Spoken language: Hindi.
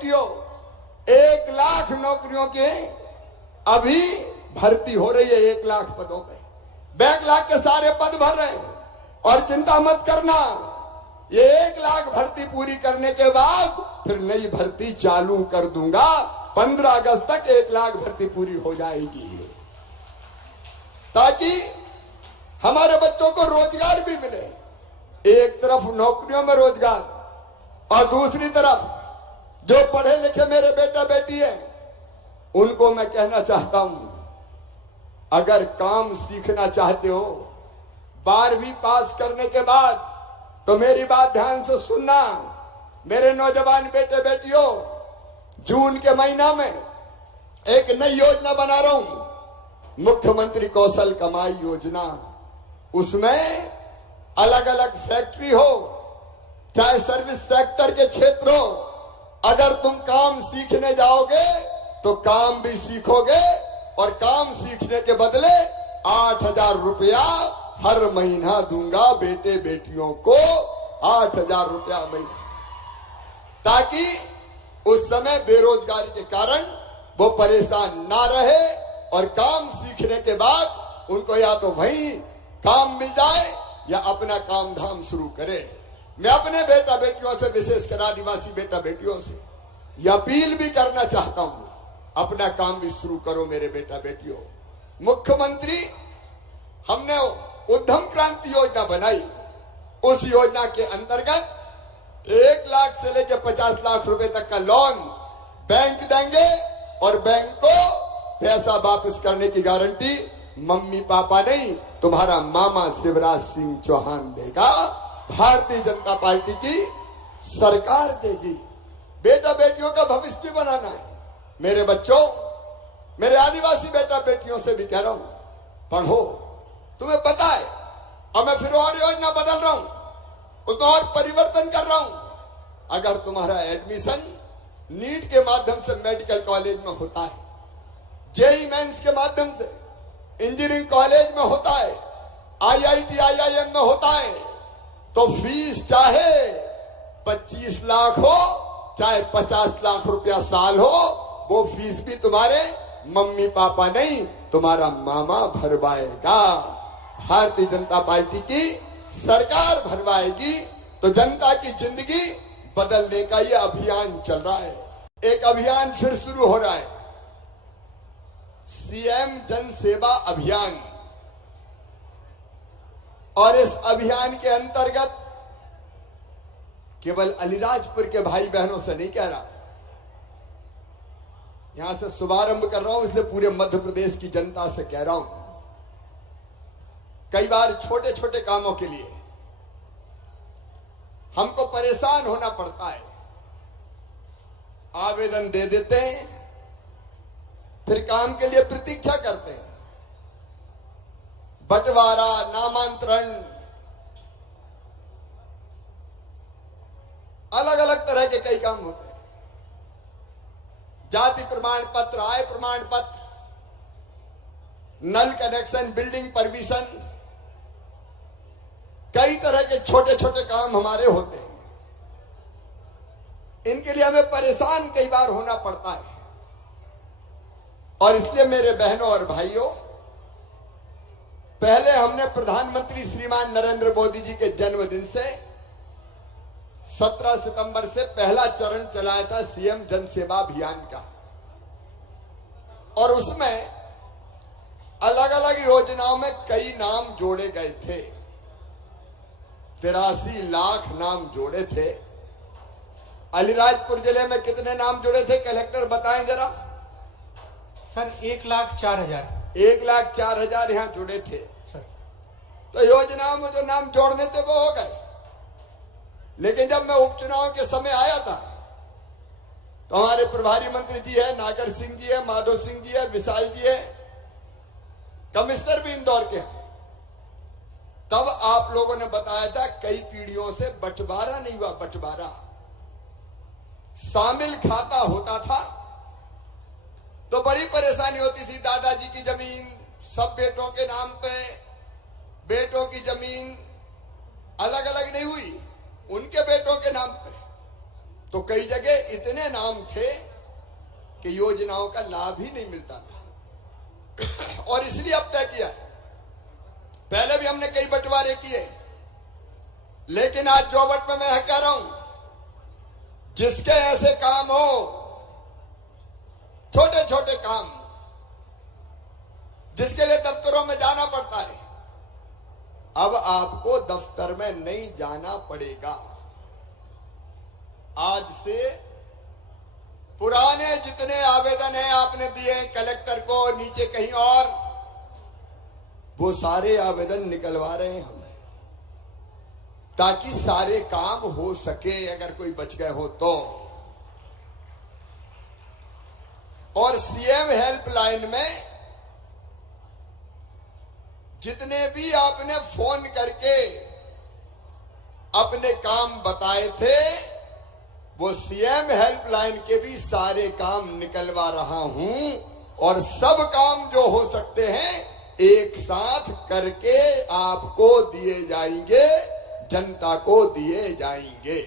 बेटियों, 1 लाख नौकरियों के अभी भर्ती हो रही है, 1 लाख पदों पे। बैकलॉग के सारे पद भर रहे हैं। और चिंता मत करना, ये 1 लाख भर्ती पूरी करने के बाद फिर नई भर्ती चालू कर दूंगा। 15 अगस्त तक 1 लाख भर्ती पूरी हो जाएगी, ताकि हमारे बच्चों को रोजगार भी मिले। एक तरफ नौकरियों में रोजगार, और दूसरी तरफ जो पढ़े लिखे मेरे बेटा बेटी है, उनको मैं कहना चाहता हूं, अगर काम सीखना चाहते हो 12वीं पास करने के बाद, तो मेरी बात ध्यान से सुनना। मेरे नौजवान बेटे बेटियों, जून के महीना में एक नई योजना बना रहा हूं, मुख्यमंत्री कौशल कमाई योजना। उसमें अलग अलग फैक्ट्री हो, चाहे सर्विस सेक्टर के क्षेत्र हो, अगर तुम काम सीखने जाओगे तो काम भी सीखोगे, और काम सीखने के बदले 8,000 रुपया हर महीना दूंगा बेटे बेटियों को, 8,000 रुपया महीना, ताकि उस समय बेरोजगारी के कारण वो परेशान ना रहे, और काम सीखने के बाद उनको या तो वहीं काम मिल जाए या अपना काम धाम शुरू करे। मैं अपने बेटा बेटियों से, विशेषकर आदिवासी बेटा बेटियों से यह अपील भी करना चाहता हूं, अपना काम भी शुरू करो मेरे बेटा बेटियों। मुख्यमंत्री हमने उद्यम क्रांति योजना बनाई, उस योजना के अंतर्गत 1 लाख से लेकर 50 लाख रुपए तक का लोन बैंक देंगे, और बैंक को पैसा वापस करने की गारंटी मम्मी पापा नहीं, तुम्हारा मामा शिवराज सिंह चौहान देगा, भारतीय जनता पार्टी की सरकार देगी। बेटा बेटियों का भविष्य भी बनाना है। मेरे बच्चों, मेरे आदिवासी बेटा बेटियों से भी कह रहा हूं, पढ़ो। तुम्हें पता है, अब मैं फिर और योजना बदल रहा हूं, उसमें और परिवर्तन कर रहा हूं। अगर तुम्हारा एडमिशन नीट के माध्यम से मेडिकल कॉलेज में होता है, जेईई मेंस के माध्यम से इंजीनियरिंग कॉलेज में होता है, IIT IIM में होता है, तो फीस चाहे 25 लाख हो, चाहे 50 लाख रुपया साल हो, वो फीस भी तुम्हारे मम्मी पापा नहीं, तुम्हारा मामा भरवाएगा। भारतीय जनता पार्टी की सरकार भरवाएगी। तो जनता की जिंदगी बदलने का ये अभियान चल रहा है। एक अभियान फिर शुरू हो रहा है, सीएम जन सेवा अभियान। और इस अभियान के अंतर्गत केवल अलीराजपुर के भाई बहनों से नहीं कह रहा, यहां से शुभारंभ कर रहा हूं, इसलिए पूरे मध्य प्रदेश की जनता से कह रहा हूं। कई बार छोटे छोटे कामों के लिए हमको परेशान होना पड़ता है, आवेदन दे देते हैं, फिर काम के लिए प्रतीक्षा करते हैं, बंटवारा, नामांतरण, अलग अलग तरह के कई काम होते हैं। जाति प्रमाण पत्र, आय प्रमाण पत्र, नल कनेक्शन, बिल्डिंग परमिशन, कई तरह के छोटे छोटे काम हमारे होते हैं। इनके लिए हमें परेशान कई बार होना पड़ता है। और इसलिए मेरे बहनों और भाइयों, पहले हमने प्रधानमंत्री श्रीमान नरेंद्र मोदी जी के जन्मदिन से 17 सितंबर से पहला चरण चलाया था सीएम जन सेवा अभियान का। और उसमें अलग अलग योजनाओं में कई नाम जोड़े गए थे, 83 लाख नाम जोड़े थे। अलीराजपुर जिले में कितने नाम जोड़े थे, कलेक्टर बताएं जरा। सर 1,04,000। 1,04,000 यहाँ जुड़े थे सर। तो योजनाओं में जो नाम जोड़ने थे वो हो गए। लेकिन जब मैं उपचुनाव के समय आया था, तो हमारे प्रभारी मंत्री जी है, नागर सिंह जी है, माधव सिंह जी है, विशाल जी है, कमिश्नर भी इंदौर के हैं। तब आप लोगों ने बताया था कई पीढ़ियों से बंटवारा नहीं हुआ, बंटवारा शामिल खाता होता था तो बड़ी परेशानी होती थी। दादाजी की जमीन सब बेटों के नाम पे, बेटों की जमीन अलग अलग नहीं हुई, उनके बेटों के नाम पे, तो कई कई जगह इतने नाम थे कि योजनाओं का लाभ ही नहीं मिलता था। और इसलिए अब तय किया, पहले भी हमने कई बंटवारे किए, लेकिन आज जोबट में मैं कह रहा हूं, जिसके ऐसे काम हो, छोटे छोटे काम, जिसके लिए दफ्तरों में जाना पड़ता है, अब आपको दफ्तर में नहीं जाना पड़ेगा। आज से पुराने जितने आवेदन हैं आपने दिए कलेक्टर को, नीचे कहीं और, वो सारे आवेदन निकलवा रहे हैं हम, ताकि सारे काम हो सके, अगर कोई बच गए हो तो। और सीएम हेल्पलाइन में जितने भी आपने फोन करके अपने काम बताए थे, वो सीएम हेल्पलाइन के भी सारे काम निकलवा रहा हूं, और सब काम जो हो सकते हैं एक साथ करके आपको दिए जाएंगे, जनता को दिए जाएंगे।